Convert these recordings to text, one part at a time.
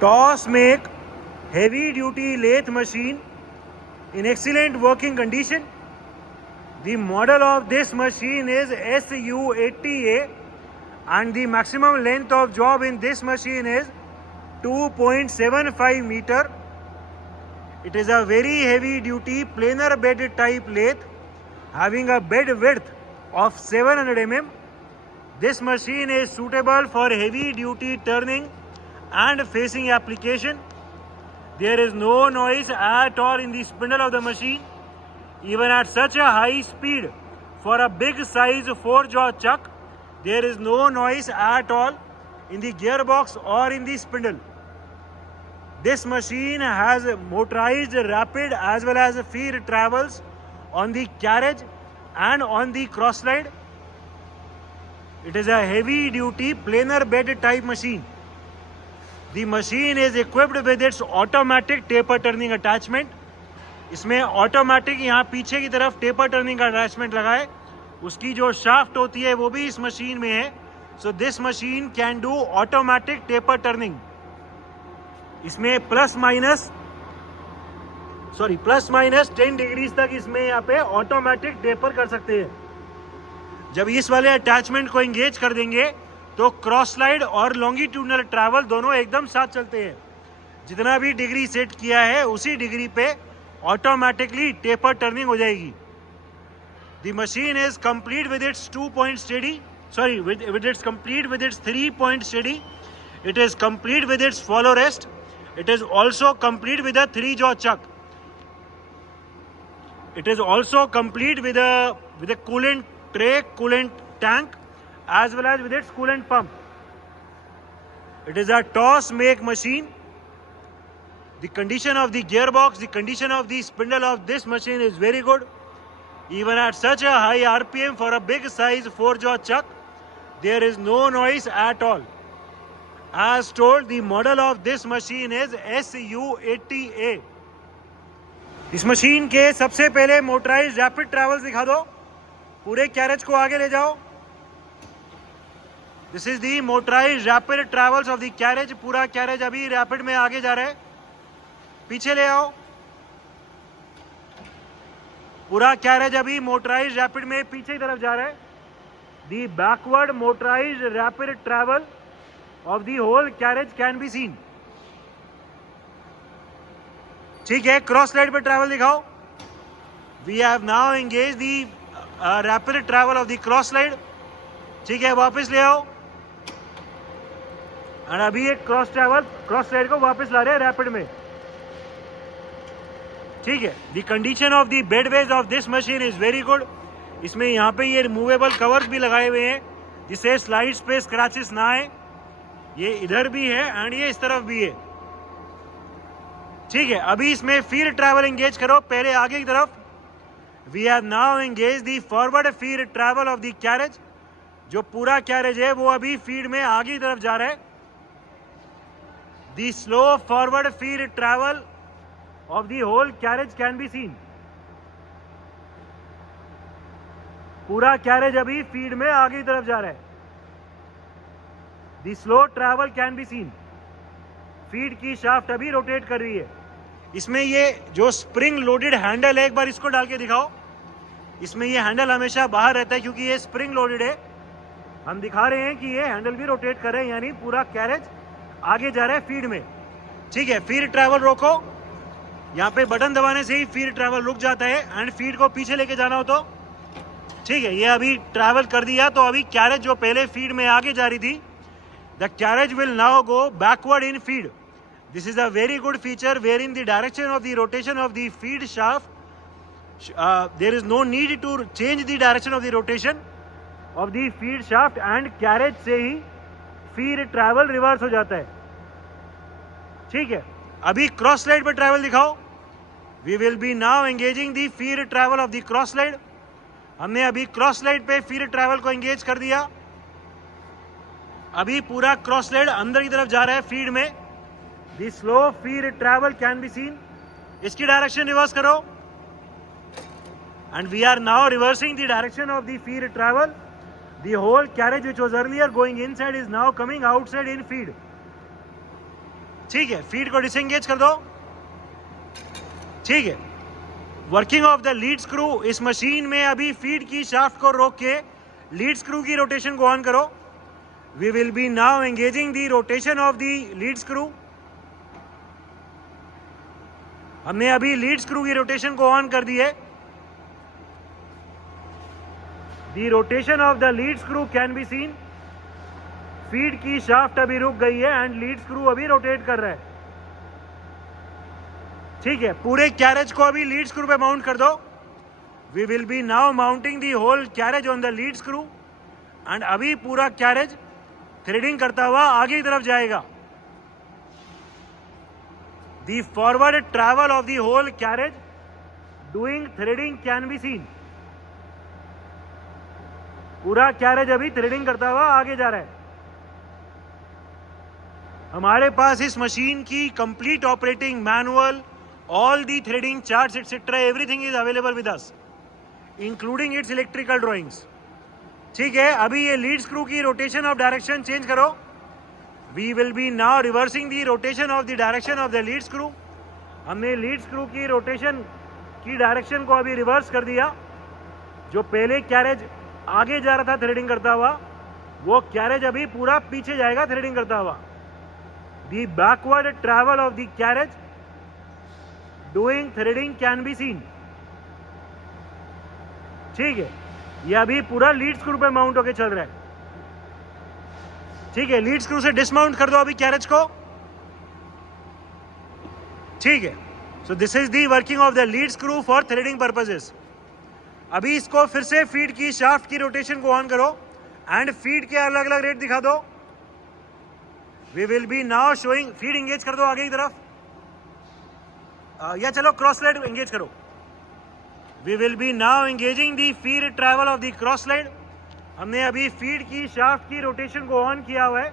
Toss make heavy duty lathe machine in excellent working condition. The model of this machine is SU80A and the maximum length of job in this machine is 2.75 meter. It is a very heavy duty planar bed type lathe having a bed width of 700 mm. This machine is suitable for heavy duty turning and facing application. There is no noise at all in the spindle of the machine. Even at such a high speed for a big size 4-jaw chuck, there is no noise at all in the gearbox or in the spindle. This machine has motorized rapid as well as feed travels on the carriage and on the cross slide. It is a heavy duty planar bed type machine. The machine is equipped with its automatic taper turning attachment. इसमें automatic यहाँ पीछे की तरफ taper turning का attachment लगा है. उसकी जो शाफ्ट होती है वो भी इस मशीन में है. So this machine can do automatic taper turning. इसमें प्लस माइनस 10 डिग्री तक इसमें यहाँ पे ऑटोमेटिक टेपर कर सकते हैं. जब इस वाले अटैचमेंट को एंगेज कर देंगे तो क्रॉस स्लाइड और लॉन्गिट्यूडनल ट्रैवल दोनों एकदम साथ चलते हैं. जितना भी डिग्री सेट किया है उसी डिग्री पे ऑटोमेटिकली टेपर टर्निंग हो जाएगी. The machine is complete with its 2-point steady. with its 3-point steady. It is complete with its follow rest. It is also complete with a 3-jaw chuck. It is also complete with a coolant tray, coolant tank, as well as with its coolant pump. It is a toss make machine. The condition of the gearbox, the condition of the spindle of this machine is very good. Even at such a high RPM for a big size 4-jaw chuck, there is no noise at all. As told, the model of this machine is SU80A. इस machine के सबसे पहले motorised rapid travels दिखा दो. पूरे carriage को आगे ले जाओ. This is the motorised rapid travels of the carriage. पूरा कैरेज अभी रैपिड में आगे जा रहा है. पीछे ले आओ. पूरा कैरेज अभी मोटराइज्ड रैपिड में पीछे की तरफ जा रहा है. The backward motorised rapid travel of the whole carriage can be seen. ठीक है, क्रॉस स्लाइड पर ट्रैवल दिखाओ. We have now engage the rapid travel of the cross slide. ठीक है, वापस ले आओ. और अभी एक क्रॉस स्लाइड को वापस ला रहे हैं रैपिड में. ठीक है. The condition of the bedways of this machine is very good. इसमें यहाँ पे ये रिमूवेबल कवर्स भी लगाए हुए हैं जिससे स्लाइड्स पे स्क्रैचेस ना आए. ये इधर भी है एंड ये इस तरफ भी है. ठीक है, अभी इसमें फीड ट्रैवल एंगेज करो. पहले आगे की तरफ. We have now engage the forward feed travel of the carriage. जो पूरा कैरेज है वो अभी फीड में आगे की तरफ जा रहा है. The slow forward feed travel of the whole carriage can be seen. पूरा कैरेज अभी फीड में आगे की तरफ जा रहा है. The slow travel can be seen. Feed की शाफ्ट अभी रोटेट कर रही है. इसमें ये जो स्प्रिंग लोडेड हैंडल है, एक बार इसको डाल के दिखाओ. इसमें ये हैंडल हमेशा बाहर रहता है क्योंकि ये स्प्रिंग लोडेड है. हम दिखा रहे हैं कि ये हैंडल भी रोटेट कर रहे हैं, यानी पूरा कैरेज आगे जा रहा है फीड में. ठीक है, फीड ट्रैवल रोको. यहाँ पे बटन दबाने से ही फीड ट्रैवल रुक जाता है एंड फीड को पीछे लेके जाना हो तो. ठीक है, ये अभी ट्रैवल कर दिया. तो अभी कैरेज जो पहले फीड में आगे जा रही थी, the carriage will now go backward in feed. This is a very good feature wherein the direction of the rotation of the feed shaft, there is no need to change the direction of the rotation of the feed shaft and carriage से ही feed travel reverse हो जाता है. ठीक है, अभी cross slide पर travel दिखाओ. We will be now engaging the feed travel of the cross slide. हमने अभी क्रॉस स्लाइड पे feed travel को engage कर दिया. अभी पूरा क्रॉस स्लाइड अंदर की तरफ जा रहा है फीड में. The slow feed travel can be seen. इसकी डायरेक्शन रिवर्स करो. And we are now reversing the direction of the feed travel. The whole carriage which was earlier going inside is now coming outside in feed. ठीक है, feed को disengage कर दो। ठीक है, working of the lead screw. इस machine में अभी फीड की शाफ्ट को रोक के लीड स्क्रू की रोटेशन को ऑन करो। We will be now engaging the rotation of the lead screw. हमने अभी लीड स्क्रू की रोटेशन को ऑन कर दी है। The rotation of the lead screw can be seen. Feed की शाफ्ट अभी रुक गई है एंड लीड स्क्रू अभी रोटेट कर रहा है। ठीक है, पूरे कैरेज को अभी लीड स्क्रू पे माउंट कर दो। We will be now mounting the whole carriage on the lead screw and अभी पूरा कैरेज थ्रेडिंग करता हुआ आगे की तरफ जाएगा। The forward travel of the whole carriage doing threading can be seen. पूरा कैरेज अभी थ्रेडिंग करता हुआ आगे जा रहा है। हमारे पास इस मशीन की complete operating manual, all the threading charts etc everything is available with us including its electrical drawings। ठीक है, अभी ये लीड स्क्रू की रोटेशन ऑफ डायरेक्शन चेंज करो। We will be now reversing the rotation of the direction of the lead screw. हमने lead screw की rotation की direction को अभी रिवर्स कर दिया। जो पहले कैरेज आगे जा रहा था थ्रेडिंग करता हुआ, वो कैरेज अभी पूरा पीछे जाएगा थ्रेडिंग करता हुआ। The backward travel of the carriage doing threading can be seen. ठीक है, ये अभी पूरा लीड स्क्रू पे माउंट होके चल रहा है। ठीक है, लीड स्क्रू से डिसमाउंट कर दो अभी कैरेज को। ठीक है, so this is the working of the lead screw for threading purposes. अभी इसको फिर से फीड की शाफ्ट की रोटेशन को ऑन करो एंड फीड के अलग अलग रेट दिखा दो। We will be now showing, feed engage कर दो आगे की तरफ, या चलो क्रॉस स्लाइड एंगेज करो। We will be now engaging the feed travel of the cross slide. हमने अभी फीड की शाफ्ट की रोटेशन को ऑन किया हुआ है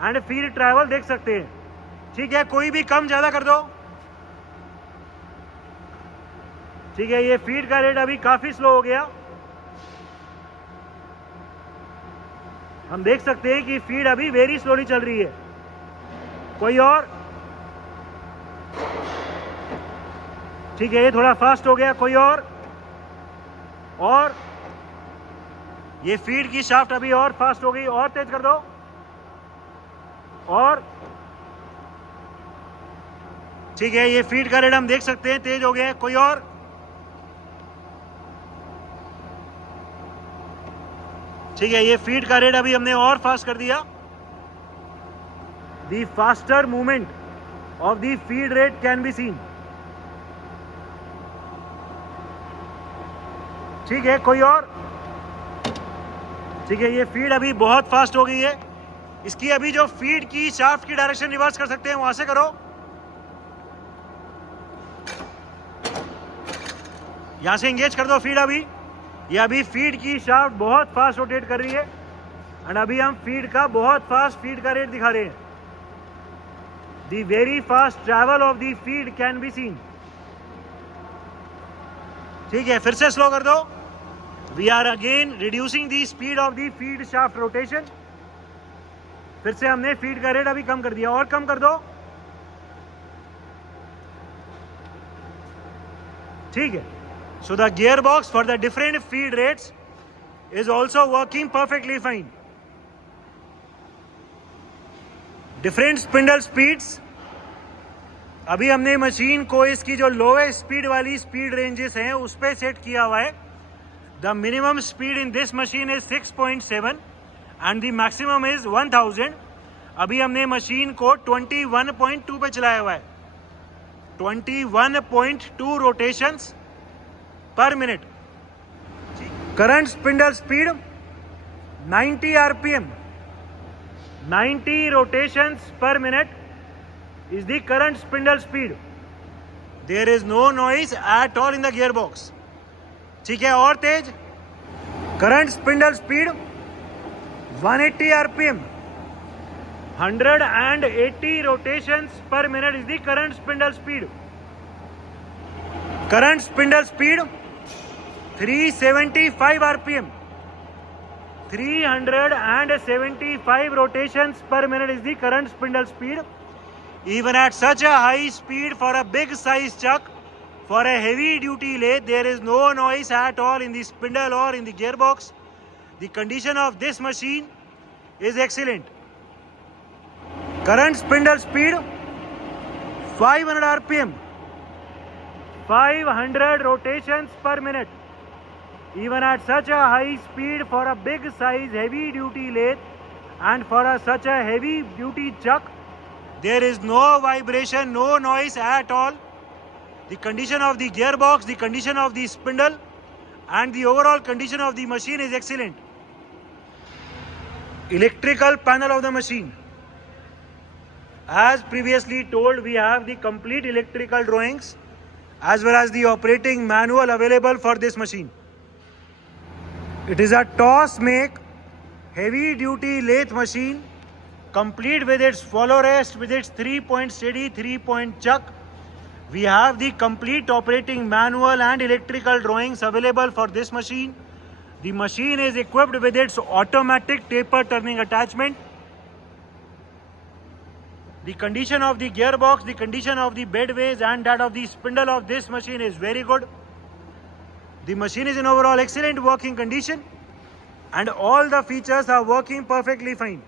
एंड फीड ट्रैवल देख सकते हैं। ठीक है, कोई भी कम ज्यादा कर दो। ठीक है, ये फीड का रेट अभी काफी स्लो हो गया। हम देख सकते हैं कि फीड अभी वेरी स्लोली चल रही है। कोई और? ठीक है, ये थोड़ा फास्ट हो गया। कोई और? ये फीड की शाफ्ट अभी और फास्ट हो गई, और तेज कर दो। और ठीक है, ये फीड का रेट हम देख सकते हैं तेज हो गया है। कोई और? ठीक है, ये फीड का रेट अभी हमने और फास्ट कर दिया। The faster movement of the feed rate can be seen. ठीक है, कोई और? ठीक है, ये फीड अभी बहुत फास्ट हो गई है। इसकी अभी जो फीड की शाफ्ट की डायरेक्शन रिवर्स कर सकते हैं वहां से करो। यहां से एंगेज कर दो फीड। अभी ये अभी फीड की शाफ्ट बहुत फास्ट रोटेट कर रही है एंड अभी हम फीड का बहुत फास्ट फीड का रेट दिखा रहे हैं। The very fast travel of the feed can be seen. ठीक है, फिर से स्लो कर दो। We are again reducing the speed of the feed shaft rotation. फिर से हमने फीड का रेट अभी कम कर दिया, और कम कर दो। ठीक है, so the gearbox for the different feed rates is also working perfectly fine. Different spindle speeds। अभी हमने मशीन को इसकी जो लोएस्ट स्पीड वाली स्पीड रेंजेस हैं उस पे सेट किया हुआ है। The minimum speed in this machine is 6.7 and the maximum is 1000। अभी हमने मशीन को 21.2 पे चलाया हुआ है। 21.2 रोटेशंस पर minute. Current spindle speed 90 RPM. 90 rotations पर minute is the current spindle speed. There is no noise at all in the gearbox. ठीक है, और तेज। Current spindle speed 180 RPM. 180 rotations per minute is the current spindle speed. Current spindle speed 375 rpm. 375 rotations per minute is the current spindle speed. Even at such a high speed for a big size chuck, for a heavy duty lathe, there is no noise at all in the spindle or in the gearbox. The condition of this machine is excellent. Current spindle speed 500 rpm, 500 rotations per minute. Even at such a high speed for a big size heavy duty lathe and for such a heavy duty chuck, there is no vibration, no noise at all. The condition of the gearbox, the condition of the spindle and the overall condition of the machine is excellent. Electrical panel of the machine. As previously told, we have the complete electrical drawings as well as the operating manual available for this machine. It is a toss make heavy duty lathe machine, complete with its follow rest, with its 3-point steady, 3-point chuck. We have the complete operating manual and electrical drawings available for this machine. The machine is equipped with its automatic taper turning attachment. The condition of the gearbox, the condition of the bedways and that of the spindle of this machine is very good. The machine is in overall excellent working condition and all the features are working perfectly fine.